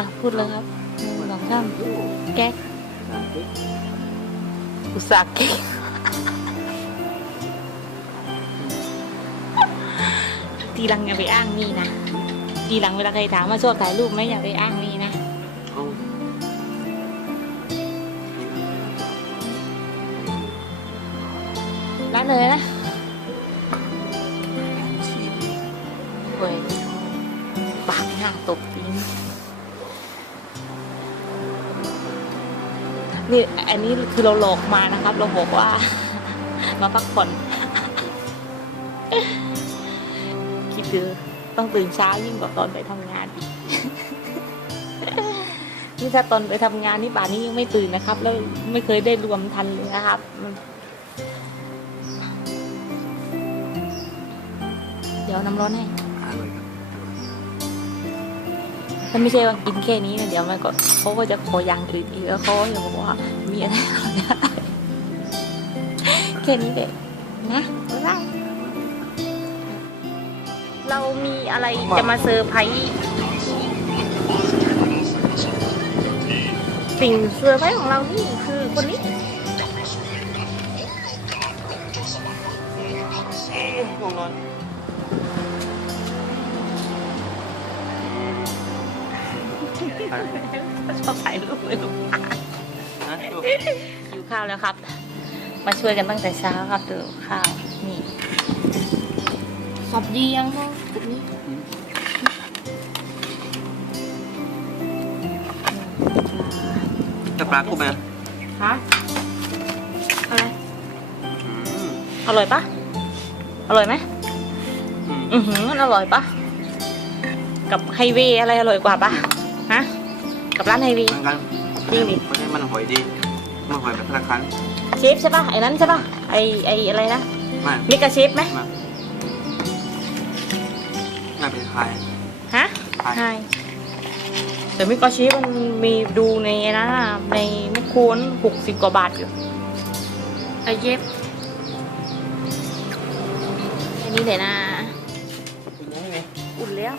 อะพูดเลยครับหนึ่งสองสามแก๊กอุตส่าห์เก่งทีหลังอย่าไปอ้างนี่นะทีหลังเวลาใครถามว่าชอบถ่ายรูปไหมอย่าไปอ้างนี่นะเอาร้านเลยนะฉีดเว้ยปากหน้าตบตีน นี่อันนี้คือเราหลอกมานะครับ เราบอกว่า มาพักผ่อน คิดดูต้องตื่นเช้ายิ่งกว่าตอนไปทำงานอีกนี่ถ้าตอนไปทำงานนี่ป่านนี้ยังไม่ตื่นนะครับ แล้วไม่เคยได้รวมทันเลยนะครับเดี๋ยวน้ำร้อนให้ ถ้าไม่ใช่ว่ากินแค่นี้นะเดี๋ยวมันก็เขาก็จะขออย่างอื่นอีกแล้วเขาก็จะบอกว่ามีอะไรก็ได้แค่นี้เด็กนะบ๊ายบายเรามีอะไรจะมาเซอร์ไพรส์สิ่งเซอร์ไพรส์ของเรานี่คือคนนี้ง่วงนอน ชอบถ่ายรูปเลยลูกนะดูหิวข้าวแล้วครับ มาช่วยกันตั้งแต่เช้าครับดูข้าว นี่สอบดียังคะแบบนี้จะปลาคู่ไหมฮะอะไรอืมอร่อยปะอร่อยไหมอืมอือหือมันอร่อยปะกับไฮเวย์อะไรอร่อยกว่าปะฮะ กับร้านไฮเวย์เหมือนกันจริงดิ ไม่ใช่มันหอยดี มันหอยแบบธนาคารเชฟใช่ปะไอ้นั้นใช่ปะไอไออะไรนะไม่มิกาเชฟไหมมาน่าเป็นคายฮะคายใช่แต่มิกาเชฟมันมีดูในนั้นอะในแมคโครนหกสิบกว่าบาทอยู่ไอเชฟอันนี้เดี๋ยวนะ อุ่นแล้ว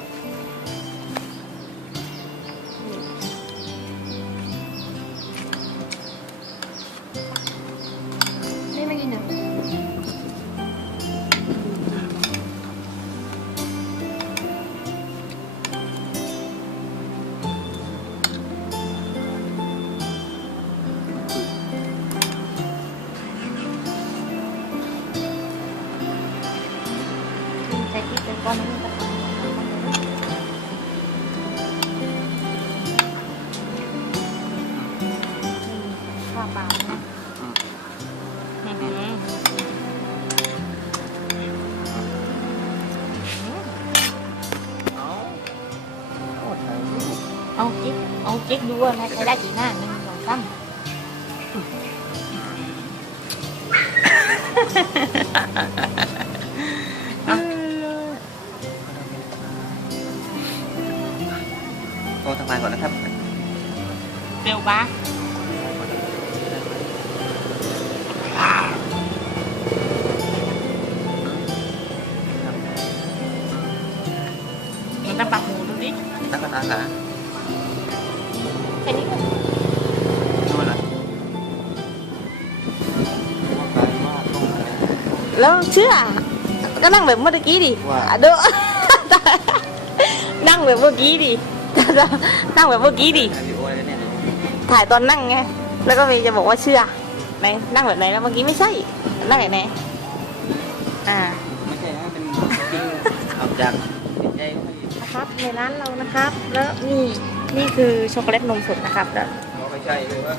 ำข้าวานะอืมอื้อหือเอาโอ้ถ่ายเอากิ๊กเอากิ๊กดูว่าใครได้กี่หน้าหนึ่งสองสามโทรทำงานก่อนนะครับ เร็วปะ นักการอาหารแค่นี้ก็ดูอะไรว่าไปว่าต้องอะไรแล้วเชื่อ ก็นั่งแบบเมื่อกี้ดิว่าอะเด้อนั่งแบบเมื่อกี้ดินั่งแบบเมื่อกี้ดิถ่ายวิดีโออะไรเนี่ยถ่ายตอนนั่งไง แล้วก็เมย์จะบอกว่าเชื่อไหนนั่งแบบไหนแล้วเมื่อกี้ไม่ใช่ นั่งแบบไหน อ่า ไม่ใช่นะเป็นจริงเอาจากจิตใจก็ไม่ นะครับ ในร้านเรานะครับ แล้วนี่นี่คือช็อกโกแลตนมสดนะครับแล้วเราไม่ใช่เลยว่า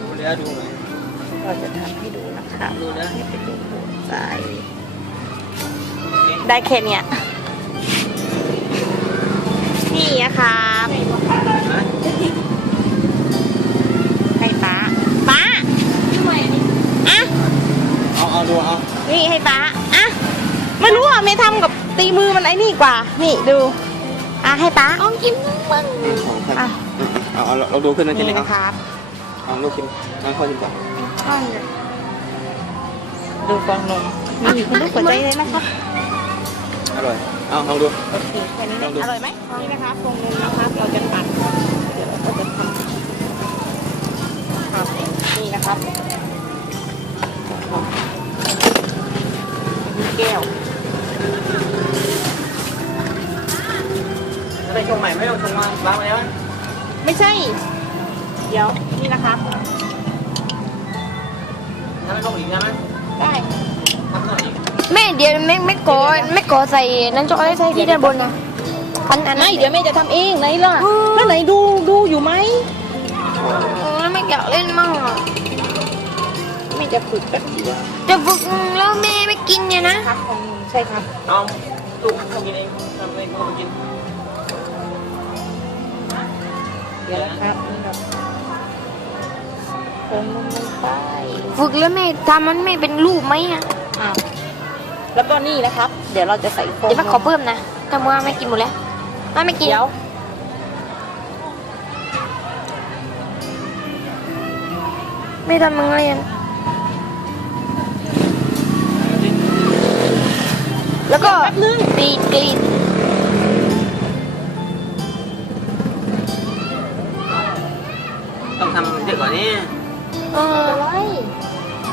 ดูเรือดูหน่อยเราจะทำให้ดูนะครับดูนะให้เป็นรูปหัวใจได้แค่เนี้ยนี่นะครับนะให้ป้าป้าอะเอาเอาดูเอานี่ให้ป้าอะไม่รู้อะเมย์ทำกับตีมือมันไอ้นี่กว่า นี่ดู อะให้ป้าอ้องกินมึงมึงอ่เอาเเราดูขึ้นนะเจนี่ครับเอาลูกกินน้องพ่อกินก่อนดูฟองนมมีคุณลูกหัวใจเลยนะครับอร่อยเอาลองดูโอเคแค่นี้อร่อยไหมนี่นะคะฟองนมนะครับเราจะปั่นเดี๋ยวเราจะทำนี่นะครับแก้วางไว้แล้วไม่ใช่ เดี๋ยวนี่นะครับทำให้ลงอีกนะมั้ยได้ทำหน่อยอีกแม่เดี๋ยวไม่ไม่กอไม่กอใส่นั่นช็อกโกแลตที่ด้านบนนะอันอันไม่เดี๋ยวแม่จะทำเองไหนล่ะแล้วไหนดูดูอยู่ไหมโอ้ยไม่อยากเล่นมั่งอะแม่จะฝึกแป๊บเดียวจะฝึกแล้วแม่ไม่กินเนี่ยนะใช่ครับเอาลูกทำกินเองทำเองก็ไปกิน เดี๋ยวนะครับนี่ครับเติมนมลงไปฝึกแล้วแม่ทำมันไม่เป็นรูปไหมอะอะแล้วก็นี่นะครับ เดี๋ยวเราจะใส่โฟมเดี๋ยวแม่ขอเพิ่มนะแต่ว่าไม่กินหมดแล้วไม่ไม่กินเดี๋ยวไม่ทำมึงเรียนแล้วก็แป๊บนึงกรีดำเยอะกว่านี้เอออะไร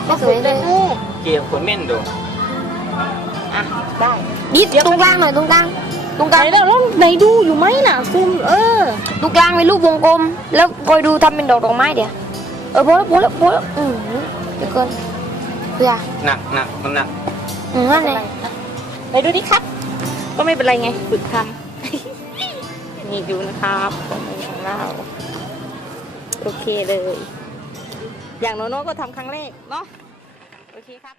ไม่สวยเลยเกี่ยวขนเม่นดูอะได้ดิดตรงกลางหน่อยตรงกลางตรงกไหนลางแล้วแล้วไหนดูอยู่ไหมน่ะซูมเออตรงกลางเป็นรูปวงกลม แล้วคอยดูทำเป็นดอกดอกไม้เดี๋ยวเออพอแล้วพอแล้วพอแล้วอืมเดี๋ยวก่อนเพื่อหนักหนักมันหนักอืมนั่นไม่ไงเป็นไรอะไหนดูดิครับ ก็ไม่เป็นไรไงฝึกทำนี่ดูนะครับของมือของเราโอเคเลย อย่างโน้นๆก็ทำครั้งแรกเนาะโอเคครับ